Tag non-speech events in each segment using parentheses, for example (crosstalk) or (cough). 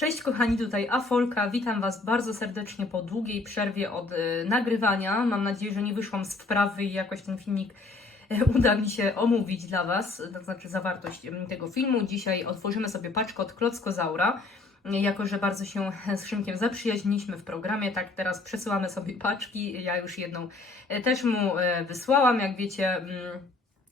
Cześć kochani, tutaj Afolka. Witam Was bardzo serdecznie po długiej przerwie od e, nagrywania. Mam nadzieję, że nie wyszłam z wprawy i jakoś ten filmik e, (laughs) uda mi się omówić dla Was, to znaczy zawartość tego filmu. Dzisiaj otworzymy sobie paczkę od Klockozaura. E, Jako, że bardzo się z Szymkiem zaprzyjaźniliśmy w programie, tak teraz przesyłamy sobie paczki. Ja już jedną e, też mu e, wysłałam, jak wiecie.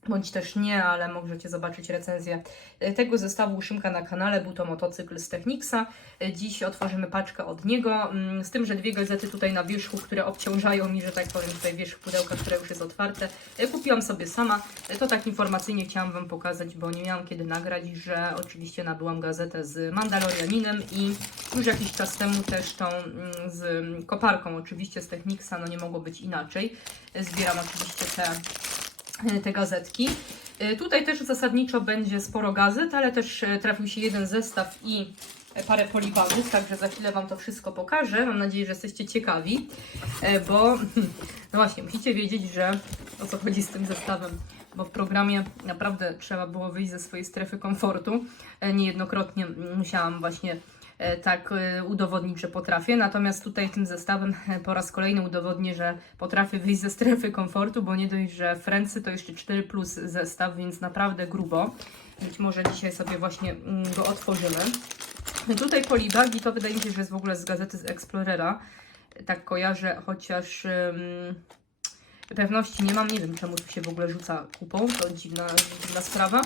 Bądź też nie, ale możecie zobaczyć recenzję e, tego zestawu Szymka na kanale. Był to motocykl z Technicsa. E, Dziś otworzymy paczkę od niego, mm, z tym, że dwie gazety tutaj na wierzchu, które obciążają mi, że tak powiem, tutaj wierzch pudełka, które już jest otwarte. E, Kupiłam sobie sama. To tak informacyjnie chciałam Wam pokazać, bo nie miałam kiedy nagrać, że oczywiście nabyłam gazetę z Mandalorianinem i już jakiś czas temu też tą mm, z koparką, oczywiście z Technicsa, no nie mogło być inaczej. Zbieram oczywiście te te gazetki. Y, Tutaj też zasadniczo będzie sporo gazet, ale też e, trafił się jeden zestaw i e, parę polibagów, także za chwilę Wam to wszystko pokażę. Mam nadzieję, że jesteście ciekawi, e, bo (laughs) no właśnie, musicie wiedzieć, że o co chodzi z tym zestawem. Bo w programie naprawdę trzeba było wyjść ze swojej strefy komfortu. E, Niejednokrotnie musiałam właśnie e, tak e, udowodnić, że potrafię. Natomiast tutaj tym zestawem e, po raz kolejny udowodnię, że potrafię wyjść ze strefy komfortu, bo nie dość, że Frency to jeszcze 4 plus zestaw, więc naprawdę grubo. Być może dzisiaj sobie właśnie mm, go otworzymy. Tutaj polibagi to wydaje mi się, że jest w ogóle z gazety z Explorera. Tak kojarzę, chociaż ym, pewności nie mam. Nie wiem, czemu tu się w ogóle rzuca kupą. To dziwna, dziwna sprawa.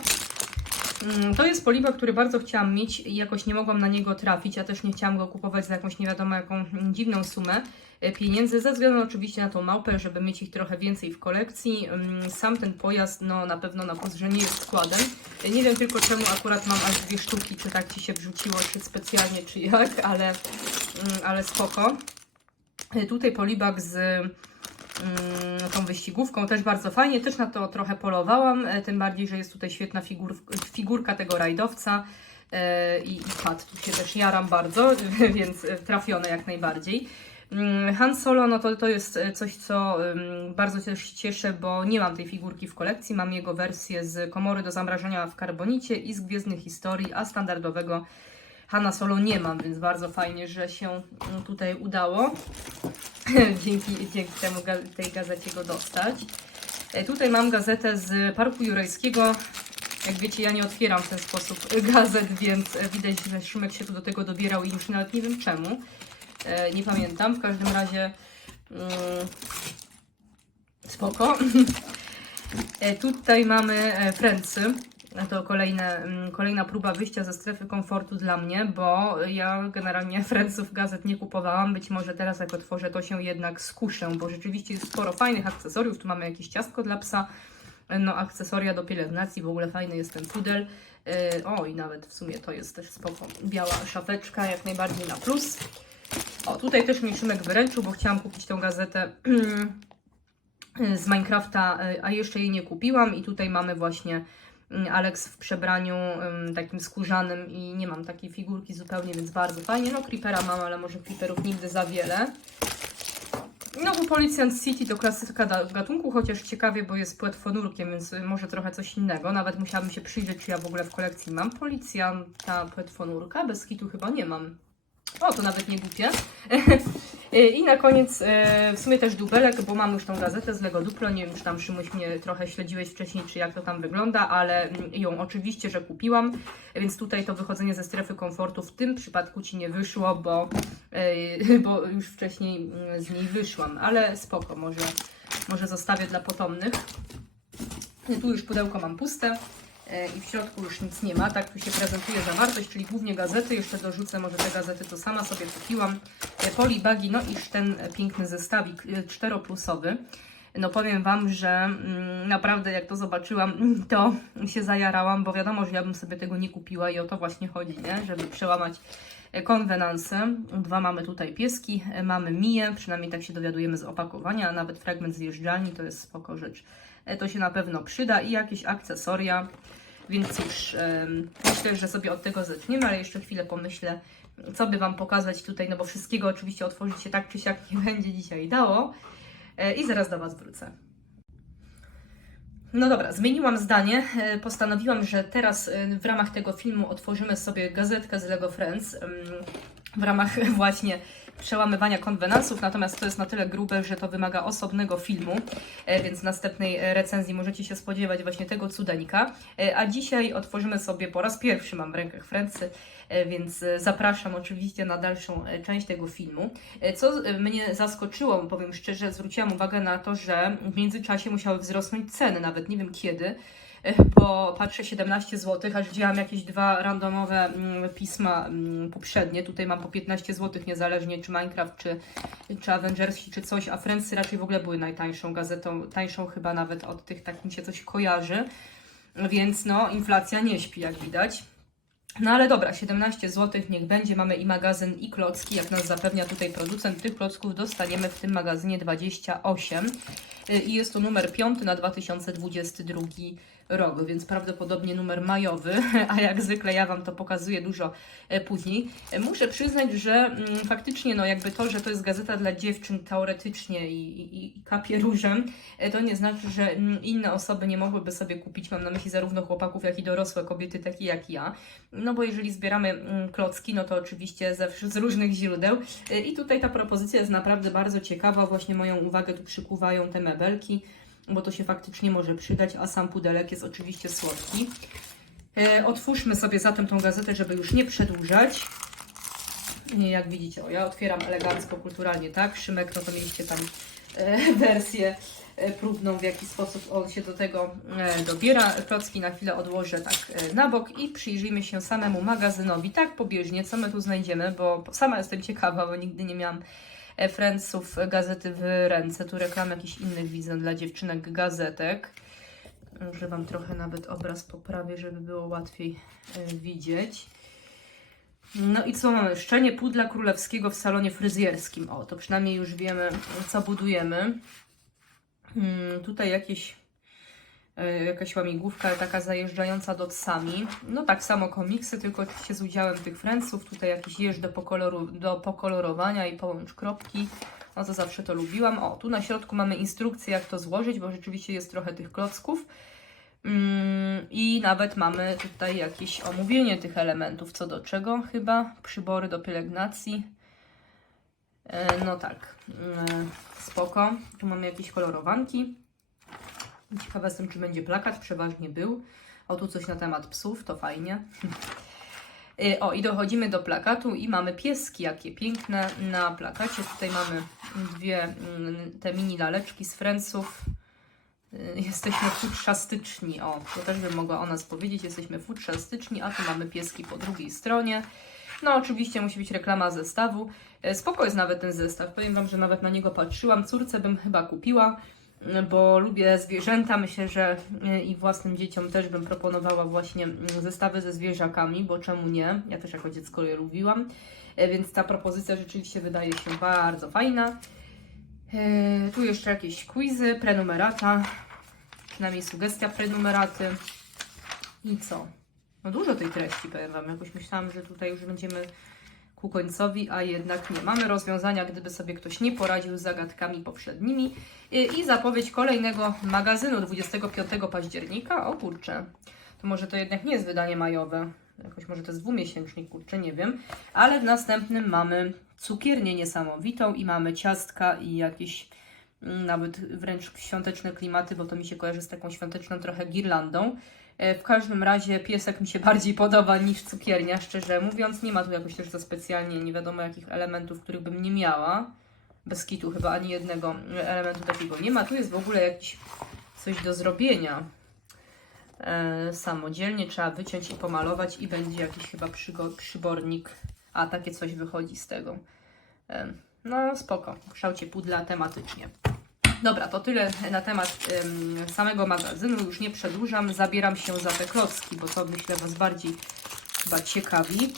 Mm, To jest polibak, który bardzo chciałam mieć i jakoś nie mogłam na niego trafić. Ja też nie chciałam go kupować za jakąś nie wiadomo jaką dziwną sumę e, pieniędzy, ze względu oczywiście na tą małpę, żeby mieć ich trochę więcej w kolekcji. Mm, Sam ten pojazd, no na pewno na że nie jest składem. E, Nie wiem tylko czemu akurat mam aż dwie sztuki, czy tak Ci się wrzuciło, czy specjalnie, czy jak, ale, mm, ale spoko. E, Tutaj polibak z tą wyścigówką, też bardzo fajnie, też na to trochę polowałam, e, tym bardziej, że jest tutaj świetna figur, figurka tego rajdowca e, i, i pad, tu się też jaram bardzo, (laughs) więc trafione jak najbardziej. Mm, Han Solo, no to, to jest coś, co ym, bardzo też się cieszę, bo nie mam tej figurki w kolekcji, mam jego wersję z komory do zamrażania w karbonicie i z Gwiezdnych Historii, a standardowego Hanna Solo nie mam, więc bardzo fajnie, że się mm, tutaj udało (laughs) dzięki, dzięki temu tej gazecie go dostać. E, Tutaj mam gazetę z Parku Jurajskiego. Jak wiecie, ja nie otwieram w ten sposób (laughs) gazet, więc widać, że Szymek się tu do tego dobierał i już nawet nie wiem czemu. E, Nie pamiętam. W każdym razie mm, spoko. (laughs) E, Tutaj mamy Friendsy. To kolejne, mm, kolejna próba wyjścia ze strefy komfortu dla mnie, bo ja generalnie (laughs) Friendsów gazet nie kupowałam. Być może teraz jak otworzę, to się jednak skuszę, bo rzeczywiście jest sporo fajnych akcesoriów. Tu mamy jakieś ciastko dla psa, no akcesoria do pielęgnacji, w ogóle fajny jest ten pudel. E, O, i nawet w sumie to jest też spoko. Biała szafeczka, jak najbardziej na plus. O, tutaj też mi Szymek wyręczył, bo chciałam kupić tą gazetę (clears throat) z Minecrafta, a jeszcze jej nie kupiłam. I tutaj mamy właśnie Alex w przebraniu takim skórzanym i nie mam takiej figurki zupełnie, więc bardzo fajnie. No, Creepera mam, ale może Creeperów nigdy za wiele. No, bo Policjant City to klasyka gatunku, chociaż ciekawie, bo jest płetwonurkiem, więc y, może trochę coś innego. Nawet musiałabym się przyjrzeć, czy ja w ogóle w kolekcji mam Policjanta płetwonurka. Bez kitu chyba nie mam. O, to nawet nie głupie. (laughs) I na koniec e, w sumie też dubelek, bo mam już tą gazetę z Lego Duplo. Nie wiem, czy tam Szymuś mnie trochę śledziłeś wcześniej, czy jak to tam wygląda, ale mm, ją oczywiście, że kupiłam. Więc tutaj to wychodzenie ze strefy komfortu w tym przypadku Ci nie wyszło, bo, e, (laughs) bo już wcześniej mm, z niej wyszłam. Ale spoko, może, może zostawię dla potomnych. Tu już pudełko mam puste i w środku już nic nie ma. Tak tu się prezentuje zawartość, czyli głównie gazety. Jeszcze dorzucę może te gazety, to sama sobie kupiłam. E, Polibagi, no i ten piękny zestawik e, czteroplusowy. No powiem Wam, że mm, naprawdę jak to zobaczyłam, (laughs) to się zajarałam, bo wiadomo, że ja bym sobie tego nie kupiła i o to właśnie chodzi, nie? Żeby przełamać e, konwenanse. Dwa mamy tutaj pieski, e, mamy Miję, przynajmniej tak się dowiadujemy z opakowania, a nawet fragment zjeżdżalni, to jest spoko rzecz. E, To się na pewno przyda i jakieś akcesoria. Więc cóż, myślę, że sobie od tego zaczniemy, ale jeszcze chwilę pomyślę, co by Wam pokazać tutaj, no bo wszystkiego oczywiście otworzyć się tak czy siak nie (laughs) będzie dzisiaj dało. E, I zaraz do Was wrócę. No dobra, zmieniłam zdanie. E, Postanowiłam, że teraz e, w ramach tego filmu otworzymy sobie gazetkę z Lego Friends w ramach (laughs) właśnie przełamywania konwenansów, natomiast to jest na tyle grube, że to wymaga osobnego filmu, e, więc w następnej e, recenzji możecie się spodziewać właśnie tego cudeńka. E, A dzisiaj otworzymy sobie po raz pierwszy, mam w rękach e, więc zapraszam oczywiście na dalszą część tego filmu. Co mnie zaskoczyło, powiem szczerze, zwróciłam uwagę na to, że w międzyczasie musiały wzrosnąć ceny, nawet nie wiem kiedy, bo patrzę 17 zł, aż widziałam jakieś dwa randomowe mm, pisma mm, poprzednie. Tutaj mam po 15 zł, niezależnie czy Minecraft, czy, czy Avengersi, czy coś, a Friendsy raczej w ogóle były najtańszą gazetą, tańszą chyba nawet od tych, tak mi się coś kojarzy. Więc no, inflacja nie śpi, jak widać. No ale dobra, 17 zł niech będzie. Mamy i magazyn, i klocki, jak nas zapewnia tutaj producent. Tych klocków dostaniemy w tym magazynie 28. Y, I jest to numer 5 na 2022 rok, więc prawdopodobnie numer majowy, (laughs) a jak zwykle ja Wam to pokazuję dużo e, później. E, Muszę przyznać, że mm, faktycznie no jakby to, że to jest gazeta dla dziewczyn teoretycznie i, i, i kapie różem, e, to nie znaczy, że mm, inne osoby nie mogłyby sobie kupić, mam na myśli zarówno chłopaków, jak i dorosłe kobiety, takie jak ja. No bo jeżeli zbieramy mm, klocki, no to oczywiście ze, z różnych źródeł. I tutaj ta propozycja jest naprawdę bardzo ciekawa. Właśnie moją uwagę tu przykuwają te mebelki, bo to się faktycznie może przydać, a sam pudelek jest oczywiście słodki. E, otwórzmy sobie zatem tą gazetę, żeby już nie przedłużać. I Jak widzicie, o, ja otwieram elegancko, kulturalnie, tak? Szymek, no to mieliście tam e, (laughs) wersję e, próbną, w jaki sposób on się do tego e, dobiera. Klocki na chwilę odłożę tak e, na bok i przyjrzyjmy się samemu magazynowi, tak pobieżnie, co my tu znajdziemy, bo sama jestem ciekawa, bo nigdy nie miałam e, Friendsów e, gazety w ręce. Tu reklam jakichś innych widzę dla dziewczynek gazetek. Może Wam trochę nawet obraz poprawię, żeby było łatwiej e, widzieć. No i co mamy? Szczenie pudla królewskiego w salonie fryzjerskim. O, to przynajmniej już wiemy, co budujemy. Hmm, tutaj jakieś, jakaś łamigłówka taka zajeżdżająca docami. No tak samo komiksy, tylko oczywiście z udziałem tych Friendsów. Tutaj jakiś jeż do, pokoloru, do pokolorowania i połącz kropki. No to zawsze to lubiłam. O, tu na środku mamy instrukcję, jak to złożyć, bo rzeczywiście jest trochę tych klocków. Mm, I nawet mamy tutaj jakieś omówienie tych elementów, co do czego chyba. Przybory do pielęgnacji. E, No tak, Mm, spoko. Tu mamy jakieś kolorowanki. Ciekawa jestem, czy będzie plakat, przeważnie był. O, tu coś na temat psów, to fajnie. E, (laughs) O, i dochodzimy do plakatu i mamy pieski, jakie piękne na plakacie. Tutaj mamy dwie mm, te mini laleczki z Friendsów. Y, Jesteśmy futrzastyczni. O, to też bym mogła o nas powiedzieć. Jesteśmy futrzastyczni, a tu mamy pieski po drugiej stronie. No, oczywiście musi być reklama zestawu. E, Spoko jest nawet ten zestaw. Powiem Wam, że nawet na niego patrzyłam. Córce bym chyba kupiła, y, bo lubię zwierzęta. Myślę, że y, i własnym dzieciom też bym proponowała właśnie y, zestawy ze zwierzakami, bo czemu nie? Ja też jako dziecko je lubiłam. E, Więc ta propozycja rzeczywiście wydaje się bardzo fajna. E, Tu jeszcze jakieś quizy, prenumerata, przynajmniej sugestia prenumeraty. I co? No dużo tej treści, powiem Wam. Jakoś myślałam, że tutaj już będziemy ku końcowi, a jednak nie. Mamy rozwiązania, gdyby sobie ktoś nie poradził z zagadkami poprzednimi. I, zapowiedź kolejnego magazynu 25 października. O kurczę, to może to jednak nie jest wydanie majowe. Jakoś może to jest dwumiesięcznik, kurczę, nie wiem. Ale w następnym mamy cukiernię niesamowitą i mamy ciastka i jakieś mm, nawet wręcz świąteczne klimaty, bo to mi się kojarzy z taką świąteczną trochę girlandą. E, W każdym razie piesek mi się bardziej podoba niż cukiernia, szczerze mówiąc. Nie ma tu jakoś też za specjalnie nie wiadomo jakich elementów, których bym nie miała. Bez kitu chyba ani jednego elementu takiego nie ma. Tu jest w ogóle jakiś coś do zrobienia. E, samodzielnie trzeba wyciąć i pomalować i będzie jakiś chyba przybornik. A takie coś wychodzi z tego. E, no spoko, w kształcie pudla tematycznie. Dobra, to tyle na temat em, samego magazynu. Już nie przedłużam. Zabieram się za te klocki, bo to myślę Was bardziej chyba ciekawi.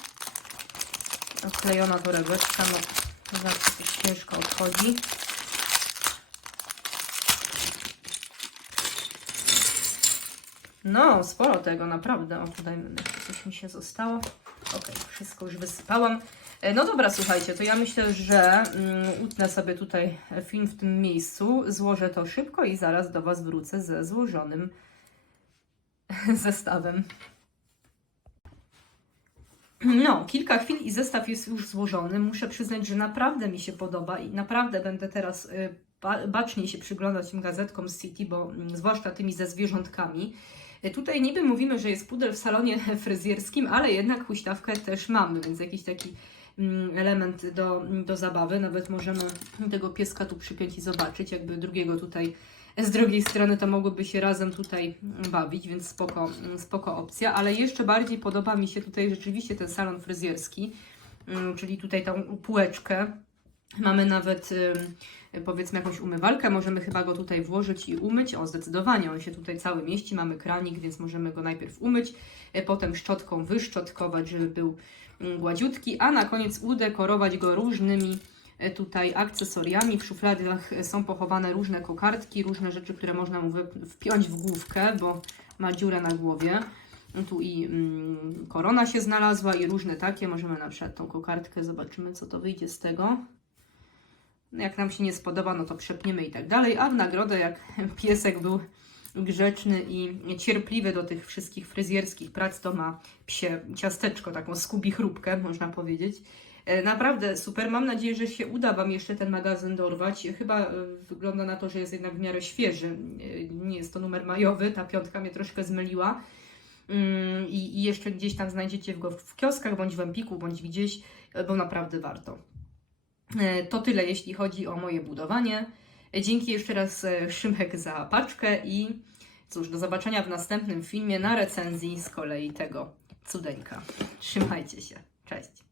Oklejona torebeczka, no to coś ciężko odchodzi. No, sporo tego, naprawdę. O, tutaj coś mi się zostało. Wszystko już wysypałam. E, No dobra, słuchajcie, to ja myślę, że mm, utnę sobie tutaj film w tym miejscu, złożę to szybko i zaraz do Was wrócę ze złożonym (laughs) zestawem. No, kilka chwil i zestaw jest już złożony. Muszę przyznać, że naprawdę mi się podoba i naprawdę będę teraz ba- baczniej się przyglądać tym gazetkom z City, bo mm, zwłaszcza tymi ze zwierzątkami. Tutaj niby mówimy, że jest pudel w salonie (laughs) fryzjerskim, ale jednak huśtawkę też mamy, więc jakiś taki mm, element do, do zabawy. Nawet możemy tego pieska tu przypiąć i zobaczyć, jakby drugiego tutaj z drugiej strony to mogłyby się razem tutaj bawić, więc spoko, spoko opcja, ale jeszcze bardziej podoba mi się tutaj rzeczywiście ten salon fryzjerski, mm, czyli tutaj tą półeczkę. Mamy nawet powiedzmy jakąś umywalkę, możemy chyba go tutaj włożyć i umyć. O, zdecydowanie, on się tutaj cały mieści, mamy kranik, więc możemy go najpierw umyć, e, potem szczotką wyszczotkować, żeby był mm, gładziutki, a na koniec udekorować go różnymi e, tutaj akcesoriami. W szufladach e, są pochowane różne kokardki, różne rzeczy, które można mu wpiąć w główkę, bo ma dziurę na głowie. Tu i mm, korona się znalazła i różne takie. Możemy na przykład tą kokardkę, zobaczymy co to wyjdzie z tego. Jak nam się nie spodoba, no to przepniemy i tak dalej. A w nagrodę, jak (laughs) piesek był grzeczny i cierpliwy do tych wszystkich fryzjerskich prac, to ma psie ciasteczko, taką skubi chrupkę, można powiedzieć. E, Naprawdę super. Mam nadzieję, że się uda Wam jeszcze ten magazyn dorwać. Chyba e, wygląda na to, że jest jednak w miarę świeży. E, Nie jest to numer majowy, ta piątka mnie troszkę zmyliła. Mm, I, jeszcze gdzieś tam znajdziecie go w kioskach, bądź w Empiku, bądź gdzieś, bo naprawdę warto. E, To tyle, jeśli chodzi o moje budowanie. E, Dzięki jeszcze raz e, Szymek za paczkę i cóż, do zobaczenia w następnym filmie na recenzji z kolei tego cudeńka. Trzymajcie się. Cześć.